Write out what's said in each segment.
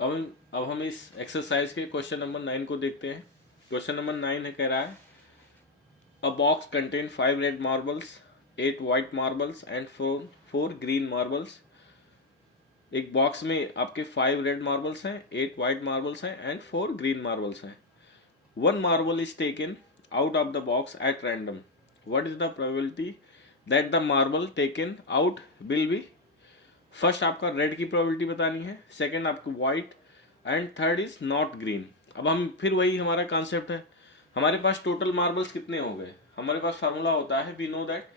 अब हम इस एक्सरसाइज के क्वेश्चन नंबर 9 को देखते हैं। क्वेश्चन नंबर 9 है, कह रहा है अ box contain 5 red marbles, 8 white marbles and 4 green marbles. एक बॉक्स में आपके 5 रेड मार्बल्स हैं, 8 वाइट मार्बल्स हैं एंड 4 ग्रीन मार्बल्स हैं। One marble is taken out of the box at random. What is the probability that the marble taken out will be. First आपका red की probability बतानी है, second आपको white and third is not green. अब हम फिर वही हमारा कॉन्सेप्ट है, हमारे पास टोटल मार्बल्स कितने हो गए। हमारे पास फार्मूला होता है, we know that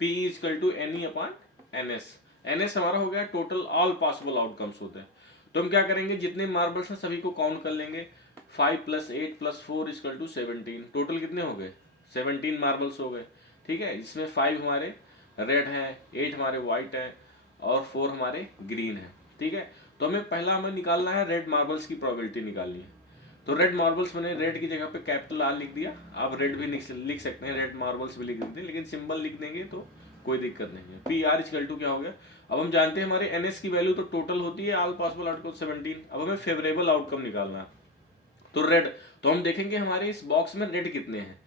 P is equal to N E upon N S. N S हमारा हो गया टोटल ऑल पॉसिबल आउटकम्स होते हैं। तो हम क्या करेंगे, जितने मार्बल्स हैं सभी को काउंट कर लेंगे। 5 + 8 + 4 इक्वल टू 17। टोटल कितने हो गए, 17 मार्बल्स हो गए। ठीक है, इसमें 5 हमारे रेड हैं, 8 हमारे वाइट हैं और 4 हमारे ग्रीन है। ठीक है, तो हमें निकालना है रेड मार्बल्स की प्रोबेबिलिटी निकालनी है। तो रेड मार्बल्स मैंने रेड की जगह पे कैपिटल आर लिख दिया। आप रेड भी लिख सकते हैं, रेड मार्बल्स भी लिख देते हैं, लेकिन सिंबल लिख देंगे तो कोई दिक्कत नहीं है। पी आर इक्वल टू क्या हो गया, अब हम जानते हैं हमारे एनएस की वैल्यू तो टोटल होती है ऑल पॉसिबल आउटकम 17। अब हमें फेवरेबल आउटकम निकालना है। तो रेड, तो हम देखेंगे हमारे इस बॉक्स में रेड कितने हैं।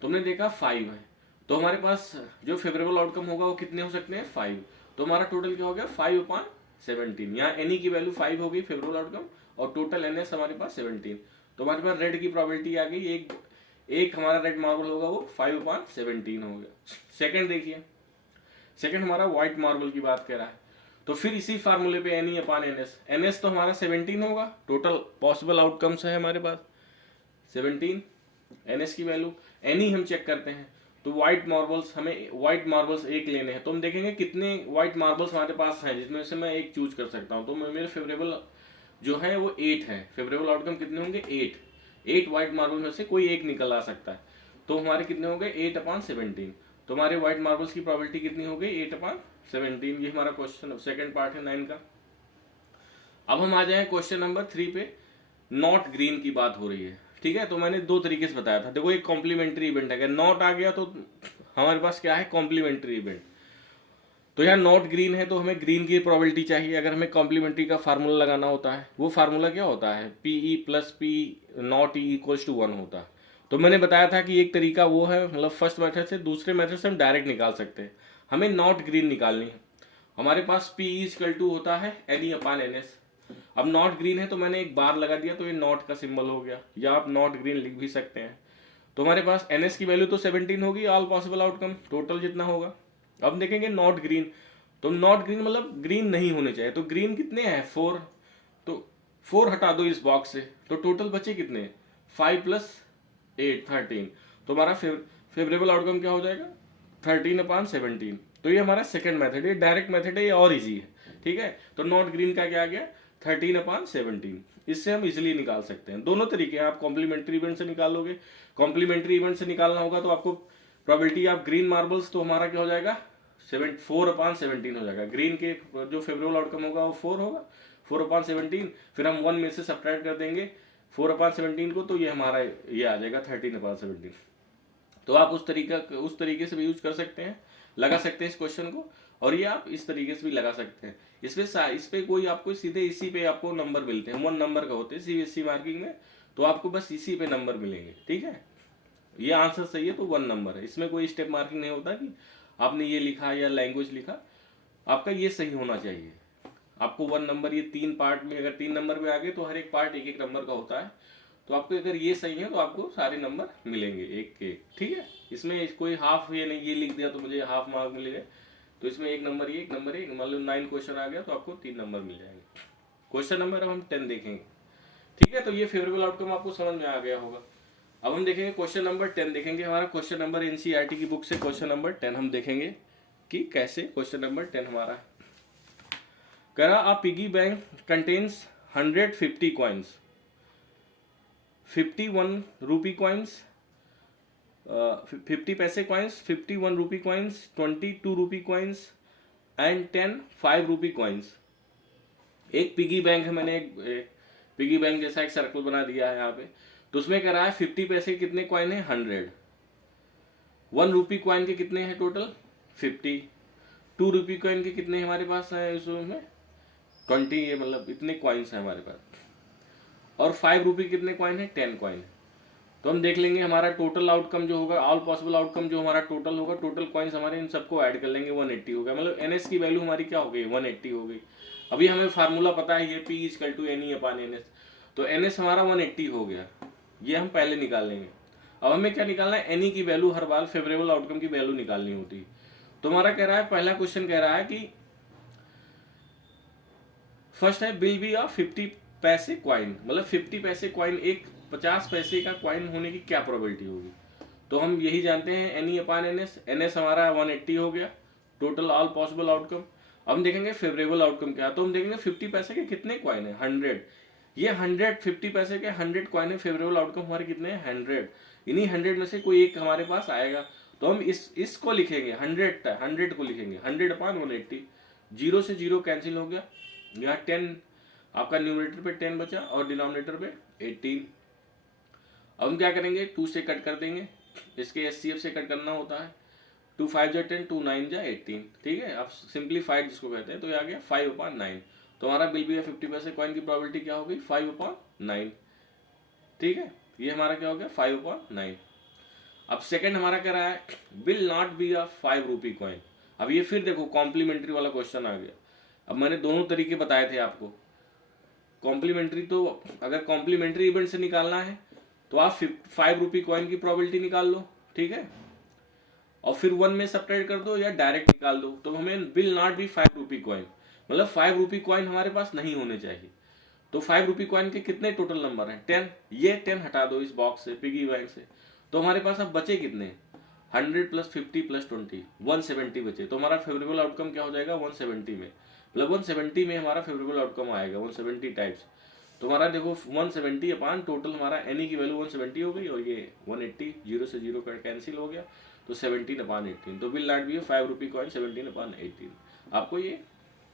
तुमने देखा 5 है, तो हमारे पास जो फेवरेबल आउटकम होगा वो कितने हो सकते हैं, 5। तो हमारा टोटल क्या हो गया, 5/17। यहाँ एनी की वैल्यू 5 हो गई फेवरेबल आउटकम, और टोटल एनएस हमारे पास 17। तो हमारे पास रेड की प्रोबेबिलिटी आ गई, एक हमारा रेड मार्बल होगा वो 5/17 हो गया। सेकंड देखिए, सेकंड हमारा व्हाइट मार्बल की बात कर रहा है। तो फिर इसी फार्मूले पे N E upon N S. N S तो हमारा 17 होगा, टोटल पॉसिबल आउटकम्स है हमारे पास 17। एन एस की वैल्यू एन ई हम चेक करते हैं, तो व्हाइट मार्बल्स, हमें व्हाइट मार्बल्स एक लेने हैं। तो हम देखेंगे कितने व्हाइट मार्बल्स हमारे पास हैं, जिसमें से मैं एक चूज कर सकता हूँ। तो मेरे फेवरेबल जो है वो 8 है। फेवरेबल आउटकम कितने होंगे, 8 व्हाइट मार्बल में से कोई एक निकल आ सकता है। तो हमारे कितने हो गए, 8/17। तो हमारे व्हाइट मार्बल्स की प्रोबेबिलिटी कितनी हो गई, 8/17। ये हमारा क्वेश्चन सेकंड पार्ट है 9 का। अब हम आ जाए क्वेश्चन नंबर 3 पे। नॉट ग्रीन की बात हो रही है। ठीक है, तो मैंने 2 तरीके से बताया था। देखो, एक कॉम्प्लीमेंट्री इवेंट है, अगर नॉट आ गया तो हमारे पास क्या है, कॉम्प्लीमेंट्री इवेंट। तो यहाँ नॉट ग्रीन है तो हमें ग्रीन की प्रोबेबिलिटी चाहिए। अगर हमें कॉम्प्लीमेंट्री का फार्मूला लगाना होता है, वो फार्मूला क्या होता है, P E plus P not E equals to 1 होता है। तो मैंने बताया था कि एक तरीका वो है, मतलब फर्स्ट मेथड से, दूसरे मेथड से हम डायरेक्ट निकाल सकते हैं। हमें नॉट ग्रीन निकालनी है। हमारे पास पी इक्वल टू होता है N E upon N S. अब नॉट ग्रीन है तो मैंने एक बार लगा दिया, तो ये नॉट का सिंबल हो गया, या आप नॉट ग्रीन लिख भी सकते हैं। तो हमारे पास एन एस की वैल्यू तो 17 होगी, ऑल पॉसिबल आउटकम टोटल जितना होगा। अब देखेंगे नॉट ग्रीन, तो नॉट ग्रीन मतलब ग्रीन नहीं होने चाहिए। तो ग्रीन कितने हैं, 4। तो 4 हटा दो इस बॉक्स से, तो टोटल बचे कितने, 5 + 8 13। तो हमारा फेवरेबल आउटकम क्या हो जाएगा, 13/17। तो ये हमारा सेकंड मेथड, ये डायरेक्ट मेथड है, ये और इजी है। ठीक है, तो नॉट ग्रीन का क्या आ गया, 13/17। इससे हम इजिली निकाल सकते हैं। दोनों तरीके हैं, आप कॉम्प्लीमेंट्री इवेंट से निकालोगे, कॉम्प्लीमेंट्री इवेंट से निकालना होगा तो आपको प्रोबेबिलिटी ऑफ ग्रीन मार्बल्स, तो हमारा क्या हो जाएगा, 4/17 हो जाएगा। ग्रीन के जो फेवरेबल आउटकम होगा वो 4 होगा, 4/17। फिर हम 1 में से सब्ट्रैक्ट कर देंगे 4/17 को, तो ये हमारा ये आ जाएगा 13/17। तो आप उस तरीके से भी यूज कर सकते हैं, लगा सकते हैं इस क्वेश्चन को। और ये आप इस तरीके से भी लगा सकते हैं। इस पे कोई आपको सीधे इसी पे आपको नंबर मिलते हैं, 1 नंबर का होते हैं सीबीएसई मार्किंग में, तो आपको बस इसी पे नंबर मिलेंगे। ठीक है, ये आंसर सही है तो 1 नंबर है, इसमें कोई स्टेप मार्किंग नहीं होता कि आपने ये लिखा या लैंग्वेज लिखा, आपका ये सही होना चाहिए। आपको 1 नंबर, ये 3 पार्ट में, अगर 3 नंबर में आ गए तो हर एक पार्ट 1-1 नंबर का होता है। तो आपको अगर ये सही है तो आपको सारे नंबर मिलेंगे एक के एक। ठीक है, इसमें कोई हाफ ये नहीं, ये लिख दिया तो मुझे हाफ मार्क मिलेगा। तो इसमें 1 नंबर, ये 1 नंबर, एक मतलब 9 क्वेश्चन आ गया तो आपको 3 नंबर मिल जाएंगे। क्वेश्चन नंबर अब हम 10 देखेंगे। ठीक है, तो ये फेवरेबल आउटकम आपको समझ में आ गया होगा। अब हम देखेंगे क्वेश्चन नंबर 10 देखेंगे। हमारा क्वेश्चन नंबर एनसीईआरटी की बुक से क्वेश्चन नंबर 10 हम देखेंगे कि कैसे क्वेश्चन नंबर 10 हमारा है। करा अ पिगी बैंक कंटेन्स 150 कॉइन्स, 51 रूपी कॉइन्स, 50 पैसे कॉइन्स, 51 रूपी कॉइन्स, 22 रूपी कॉइन्स एंड 10 5 रूपी कॉइन्स। एक पिगी बैंक है, मैंने एक पिगी बैंक जैसा एक सर्कल बना दिया है यहाँ पे। तो उसमें कह रहा है 50 पैसे के कितने कॉइन है, 100। 1 रूपी कॉइन के कितने हैं टोटल, 50। 2 रूपी कॉइन के कितने हमारे पास है इसमें, 20। ये मतलब इतने कॉइन्स हैं हमारे पास। और 5 रुपये कितने कॉइन है, 10 कॉइन है। तो हम देख लेंगे हमारा टोटल आउटकम जो होगा, ऑल पॉसिबल आउटकम जो हमारा टोटल होगा, टोटल कॉइन्स हमारे इन सबको ऐड कर लेंगे, 180 हो गया। मतलब एनएस की वैल्यू हमारी क्या हो गई, 180 हो गई। अभी हमें फार्मूला पता है ये P equal to N E upon N S, तो एन एस हमारा 180 हो गया, ये हम पहले निकाल लेंगे। अब हमें क्या निकालना है, एनी की वैल्यू हर बार फेवरेबल आउटकम की वैल्यू निकालनी होती है। तो हमारा कह रहा है, पहला क्वेश्चन कह रहा है कि फर्स्ट है विल बी ऑफ 50 पैसे क्वाइन, मतलब 50 पैसे क्वाइन, एक 50 पैसे का क्वाइन होने की क्या प्रोबेबिलिटी होगी। तो हम यही जानते हैं N E upon N S, N S हमारा 180 हो गया, टोटल ऑल पॉसिबल आउटकम। अब हम देखेंगे फेवरेबल आउटकम क्या, तो हम देखेंगे 50 पैसे के कितने क्वाइन है, 100। ये 100 50 पैसे के 100 क्वाइन है, फेवरेबल आउटकम हमारे कितने हैं, 100। इन्हीं 100 में से कोई एक हमारे पास आएगा, तो हम इसको लिखेंगे 100 को लिखेंगे 100 अपान 180। जीरो से जीरो कैंसिल हो गया, यहाँ 10 आपका न्यूमरेटर पे 10 बचा और डिनोमिनेटर पे 18। अब हम क्या करेंगे, 2 से कट कर देंगे, इसके एचसीएफ से कट करना होता है। 2 5 जा 10, 2 9 जा 18, ठीक है। अब सिंप्लीफाइड जिसको कहते हैं, तो ये आ गया 5 अपान 9। तो हमारा बिल बी 50 पैसे कॉइन की प्रोबेबिलिटी क्या हो गई, 5 अपान 9, ठीक है। ये हमारा क्या हो गया, 5 अपान 9। अब सेकंड हमारा कह रहा है will not be a 5 rupee coin. अब ये फिर देखो कॉम्प्लीमेंट्री वाला क्वेश्चन आ गया। अब मैंने दोनों तरीके बताए थे आपको, कॉम्प्लीमेंट्री, तो अगर कॉम्प्लीमेंट्री इवेंट से निकालना है तो आप 5 रुपी कॉइन की प्रोबेबिलिटी निकाल लो, ठीक है, और फिर 1 में सब्ट्रैक्ट कर दो या डायरेक्ट निकाल दो। तो हमें will not be 5 rupee coin, मतलब 5 रुपी कॉइन हमारे पास नहीं होने चाहिए। तो 5 रुपी कॉइन के कितने टोटल नंबर हैं, 10। ये 10 हटा दो इस बॉक्स से, पिगी बैंक से, तो हमारे पास अब बचे कितने, 100 प्लस 50 प्लस 20, 170 बचे। तो हमारा फेवरेबल आउटकम क्या हो जाएगा, 170 में, मतलब 170 में हमारा फेवरेबल आउटकम आएगा, 170 टाइप्स। तो हमारा देखो 170 अपान टोटल हमारा एनी की वैल्यू 170 हो गई, और ये 180, जीरो से जीरो का कैंसिल हो गया, तो 17 अपान 18। तो will not be 5 rupee coin 17 अपान 18। आपको ये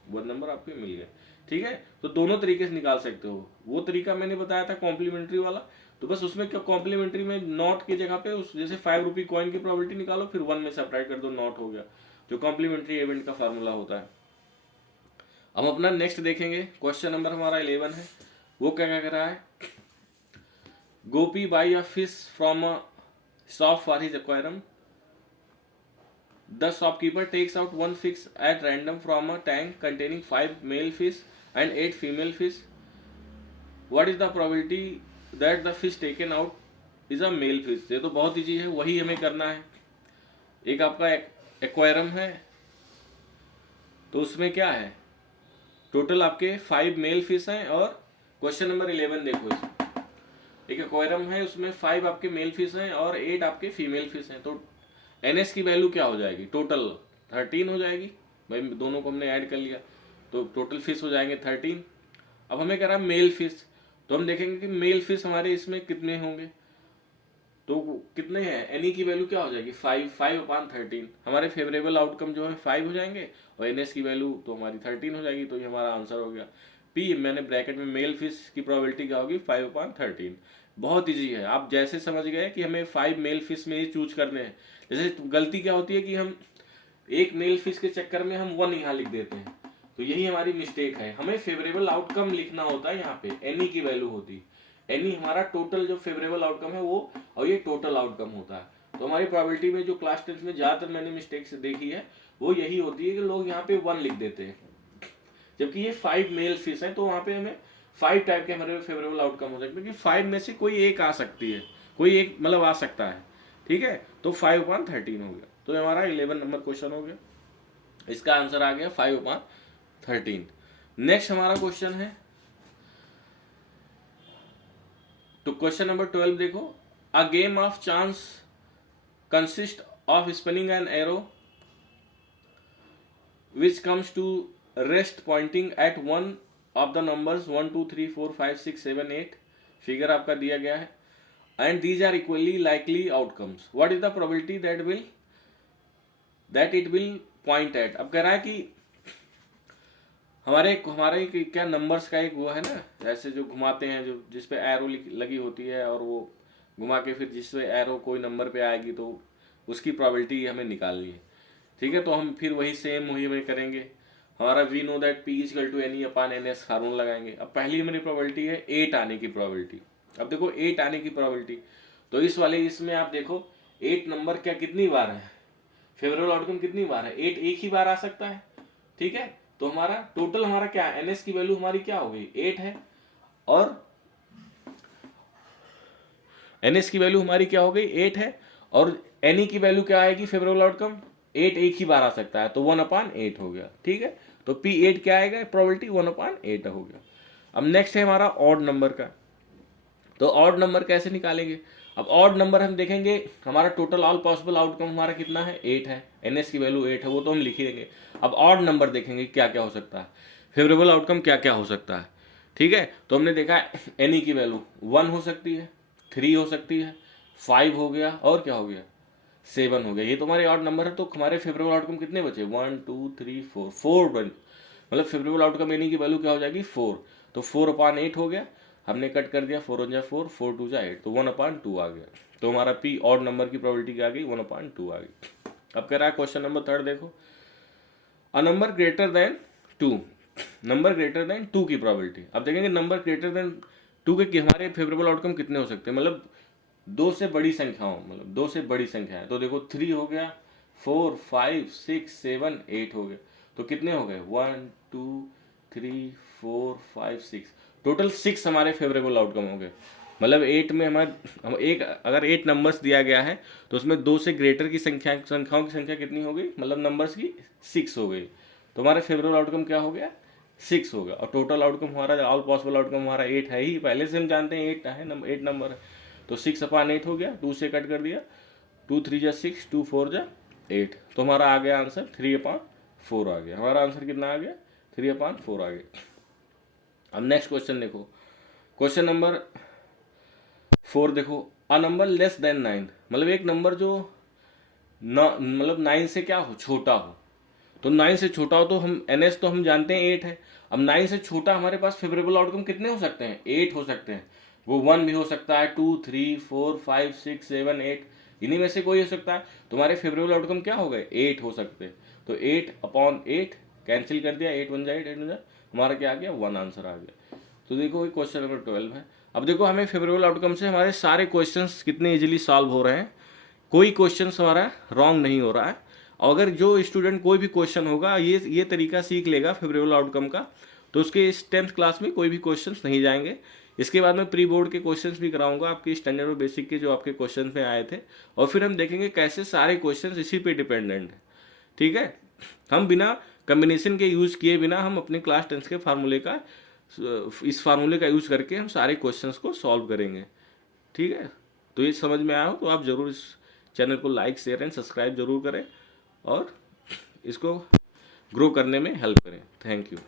वन नंबर आपको मिल गया, ठीक है। तो दोनों तरीके से निकाल सकते हो। वो तरीका मैंने बताया था कॉम्प्लीमेंट्री वाला, तो बस उसमें क्या, कॉम्प्लीमेंट्री में नॉट की जगह पे उस जैसे 5 रुपी कॉइन की प्रोबेबिलिटी निकालो, फिर 1 में सब्ट्रैक्ट कर दो, नॉट हो गया, जो कॉम्प्लीमेंट्री इवेंट का फार्मूला होता है। हम अपना नेक्स्ट देखेंगे, क्वेश्चन नंबर हमारा 11 है। वो क्या क्या कर रहा है, Gopi buy a fish from a shop for his aquarium, the shopkeeper takes out 1 fish at random from a tank containing 5 male fish and 8 female fish. What is the probability that the fish taken out is a male fish? ये तो बहुत easy है, वही हमें करना है। एक आपका एक्वेरियम है, तो उसमें क्या है, टोटल आपके 5 मेल फिश हैं, और क्वेश्चन नंबर 11 देखो, एक एक्वेरियम है, उसमें 5 आपके मेल फिश हैं और 8 आपके फीमेल फिश हैं। तो एनएस की वैल्यू क्या हो जाएगी, टोटल 13 हो जाएगी, भाई दोनों को हमने ऐड कर लिया, तो टोटल फिश हो जाएंगे 13। अब हमें कह रहा है मेल फिश, तो हम देखेंगे कि मेल फिश हमारे इसमें कितने होंगे, तो कितने हैं, एनी की वैल्यू क्या हो जाएगी, 5 अपान 13। हमारे फेवरेबल आउटकम जो है 5 हो जाएंगे, और एनएस की वैल्यू तो हमारी 13 हो जाएगी, तो ये हमारा आंसर हो गया। पी मैंने ब्रैकेट में मेल फिश की प्रोबेबिलिटी क्या होगी, 5 अपान 13। बहुत ईजी है, आप जैसे समझ गए कि हमें 5 मेल फिश में ही चूज करने हैं। जैसे गलती क्या होती है कि हम एक मेल फिश के चक्कर में हम 1 यहाँ लिख देते हैं, तो यही हमारी मिस्टेक है। हमें फेवरेबल आउटकम लिखना होता है, यहाँ पे एनी की वैल्यू होती, एनी हमारा टोटल जो फेवरेबल आउटकम है वो, और ये टोटल आउटकम होता है। तो हमारी प्रोबेबिलिटी में जो क्लास 10 में ज्यादातर मैंने मिस्टेक से देखी है, वो यही होती है कि लोग यहाँ पे 1 लिख देते हैं, जबकि ये 5 मेल फिश है, तो वहां पे हमें 5 टाइप के हमारे फेवरेबल आउटकम हो सकते हैं, क्योंकि 5 में से कोई एक आ सकती है, कोई एक मतलब आ सकता है, ठीक है। तो 5 अपान 13 हो गया, तो हमारा 11 नंबर क्वेश्चन हो गया, इसका आंसर आ गया 5 अपान 13। नेक्स्ट हमारा क्वेश्चन है, तो क्वेश्चन नंबर 12 देखो, a game of chance consist of spinning an arrow which comes to rest pointing at one of the numbers 1 2 3 4 5 6 7 8, figure आपका दिया गया है, and these are equally likely outcomes, what is the probability that it will point at. अब कह रहा है कि हमारे क्या नंबर्स का एक वो है ना, ऐसे जो घुमाते हैं, जो जिसपे एरो लगी होती है, और वो घुमा के फिर जिसपे एरो कोई नंबर पे आएगी तो उसकी प्रोबेबिलिटी हमें निकालनी है, ठीक है। तो हम फिर वही सेम वही में करेंगे। हमारा we know that P is equal to N E upon N S, formula लगाएंगे। अब पहली मेरी प्रोबेबिलिटी है 8 आने की प्रोबेबिलिटी। अब देखो 8 आने की प्रोबेबिलिटी, तो इस वाले इसमें आप देखो 8 नंबर क्या कितनी बार है, फेवरेबल आउटकम कितनी बार है, 8 एक ही बार आ सकता है, ठीक है। तो हमारा टोटल हमारा क्या है, एनएस की वैल्यू हमारी क्या हो गई 8 है, और एनएस की वैल्यू हमारी क्या हो गई 8 है, और एनई की वैल्यू क्या आएगी फेवरेबल आउटकम 8 एक ही बार आ सकता है, तो 1/8 हो गया, ठीक है। तो P8 क्या आएगा प्रोबेबिलिटी 1/8 हो गया। अब नेक्स्ट है हमारा ऑड नंबर का, तो ऑड नंबर कैसे निकालेंगे। अब ऑड नंबर हम देखेंगे, हमारा टोटल ऑल पॉसिबल आउटकम हमारा कितना है 8 है, एनएस की वैल्यू 8 है, वो तो हम लिख ही देंगे। अब ऑड नंबर देखेंगे क्या क्या हो सकता है, फेवरेबल आउटकम क्या क्या हो सकता है, ठीक है। तो हमने देखा एनई की वैल्यू 1 हो सकती है, 3 हो सकती है, 5 हो गया, और क्या हो गया 7 हो गया। ये तो हमारे ऑड नंबर है, तो हमारे फेवरेबल आउटकम कितने बचे 1 2 3 4, 4 बन, मतलब फेवरेबल आउटकम एनई की वैल्यू क्या हो जाएगी 4, तो 4/8 हो गया, हमने कट कर दिया, 4 1 4, 4 2 8, तो 1/2 आ गया। तो हमारा पी ऑड नंबर की प्रोबेबिलिटी क्या आ गई 1/2 आ गई। अब कह रहा है क्वेश्चन नंबर 3 देखो, a number greater than 2, number greater than 2 की प्रोबेबिलिटी। अब देखेंगे नंबर ग्रेटर देन 2 के हमारे फेवरेबल आउटकम कितने हो सकते हैं, मतलब 2 से बड़ी संख्याओं, मतलब 2 से बड़ी संख्या है, तो देखो 3 हो गया, 4 5 6 7 8 हो गया, तो कितने हो गए 1 2 3 4 5 6, टोटल 6 हमारे फेवरेबल आउटकम हो गए। मतलब 8 में हम एक अगर 8 नंबर्स दिया गया है, तो उसमें 2 से ग्रेटर की संख्याओं की संख्या कितनी हो गई, मतलब नंबर्स की 6 हो गई, तो हमारा फेवरेबल आउटकम क्या हो गया 6 हो गया। और टोटल आउटकम हमारा ऑल पॉसिबल आउटकम हमारा 8 है ही, पहले से हम जानते हैं 8 है, 8 नंबर है, तो 6/8 हो गया, 2 से कट कर दिया, 2 3 जा 6, 2 4 जा 8, तो हमारा आ गया आंसर 3/4 आ गया। हमारा आंसर कितना आ गया 3/4 आ गया। अब नेक्स्ट क्वेश्चन देखो, क्वेश्चन नंबर 4 देखो, अ नंबर लेस देन 9, मतलब एक नंबर जो मतलब 9 से क्या हो छोटा हो, तो 9 से छोटा हो, तो हम एनएस तो हम जानते हैं 8 है। अब 9 से छोटा हमारे पास फेवरेबल आउटकम कितने हो सकते हैं 8 हो सकते हैं, वो 1 भी हो सकता है, 2 3 4 5 6 7 8, इन्हीं में से कोई हो सकता है, तुम्हारे फेवरेबल आउटकम क्या हो गए 8 हो सकते हैं, तो 8/8 कैंसिल कर दिया, 8 1 जा 8 1 जा, हमारा क्या आ गया 1 आंसर आ गया। तो देखो क्वेश्चन नंबर 12 है। अब देखो हमें फेवरेबल आउटकम से हमारे सारे क्वेश्चंस कितने इजीली सॉल्व हो रहे हैं, कोई क्वेश्चन हमारा रॉन्ग नहीं हो रहा है। अगर जो स्टूडेंट कोई भी क्वेश्चन होगा ये तरीका सीख लेगा फेवरेबल आउटकम का, तो उसके इस 10th क्लास में कोई भी क्वेश्चंस नहीं जाएंगे। इसके बाद में प्री बोर्ड के क्वेश्चंस भी कराऊंगा, आपके स्टैंडर्ड और बेसिक के जो आपके क्वेश्चन में आए थे, और फिर हम देखेंगे कैसे सारे क्वेश्चंस इसी पे डिपेंडेंट है, ठीक है। हम बिना कम्बिनेशन के यूज़ किए बिना हम अपने क्लास 10 के फार्मूले का इस फार्मूले का यूज़ करके हम सारे क्वेश्चंस को सॉल्व करेंगे, ठीक है। तो ये समझ में आया हो तो आप ज़रूर इस चैनल को लाइक शेयर एंड सब्सक्राइब जरूर करें, और इसको ग्रो करने में हेल्प करें। Thank you.